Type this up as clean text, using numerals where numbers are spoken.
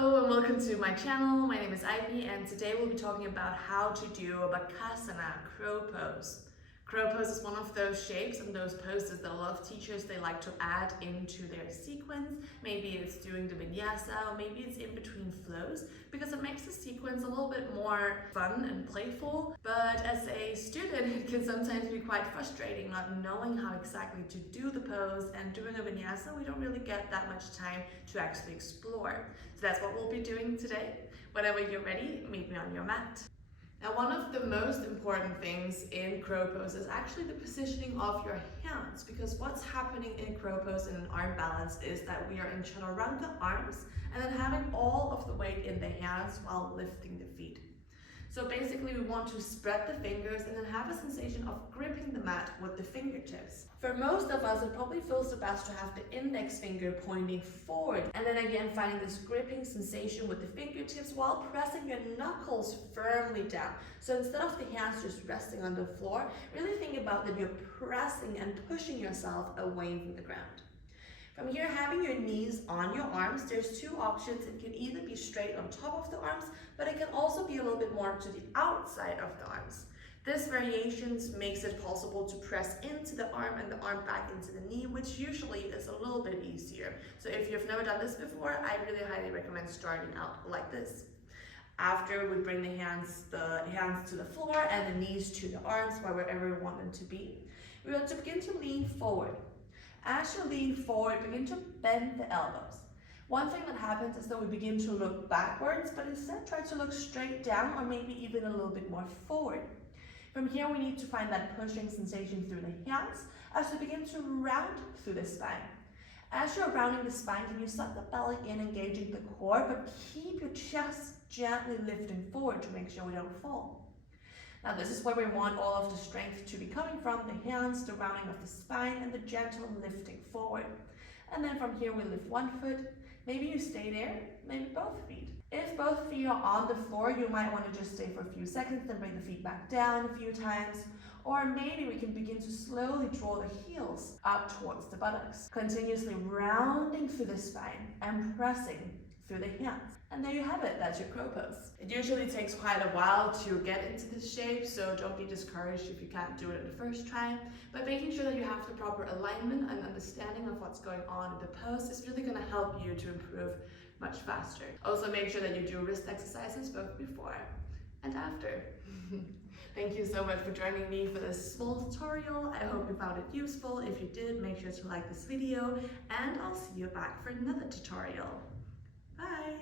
Hello and welcome to my channel. My name is Ivy and today we'll be talking about how to do a BAKASANA, crow pose. Crow pose is one of those shapes and those poses that a lot of teachers they like to add into their sequence. Maybe it's doing the vinyasa or maybe it's in between flows because it makes the sequence a little bit more fun and playful. But as a student it can sometimes be quite frustrating not knowing how exactly to do the pose, and doing a vinyasa we don't really get that much time to actually explore. So that's what we'll be doing today. Whenever you're ready, meet me on your mat. Now, one of the most important things in crow pose is actually the positioning of your hands, because what's happening in crow pose in an arm balance is that we are in chaturanga arms and then having all of the weight in the hands while lifting the feet. So basically we want to spread the fingers and then have a sensation of gripping the mat with the fingertips. For most of us, it probably feels the best to have the index finger pointing forward and then again finding this gripping sensation with the fingertips while pressing your knuckles firmly down. So instead of the hands just resting on the floor, really think about that you're pressing and pushing yourself away from the ground. From here, having your knees on your arms, there's two options. It can either be straight on top of the arms, but it can also be a little bit more to the outside of the arms. This variation makes it possible to press into the arm and the arm back into the knee, which usually is a little bit easier. So if you've never done this before, I really highly recommend starting out like this. After we bring the hands to the floor and the knees to the arms, or wherever we want them to be, we want to begin to lean forward. As you lean forward, begin to bend the elbows. One thing that happens is that we begin to look backwards, but instead try to look straight down or maybe even a little bit more forward. From here, we need to find that pushing sensation through the hands as we begin to round through the spine. As you're rounding the spine, can you suck the belly in, engaging the core, but keep your chest gently lifting forward to make sure we don't fall. Now this is where we want all of the strength to be coming from, the hands, the rounding of the spine, and the gentle lifting forward. And then from here we lift one foot, maybe you stay there, maybe both feet. If both feet are on the floor, you might want to just stay for a few seconds, then bring the feet back down a few times. Or maybe we can begin to slowly draw the heels up towards the buttocks, continuously rounding through the spine and pressing through the hands. And there you have it, that's your crow pose. It usually takes quite a while to get into this shape, so don't be discouraged if you can't do it in the first try. But making sure that you have the proper alignment and understanding of what's going on in the pose is really going to help you to improve much faster. Also make sure that you do wrist exercises both before and after. Thank you so much for joining me for this small tutorial. I hope you found it useful. If you did, make sure to like this video and I'll see you back for another tutorial. Bye!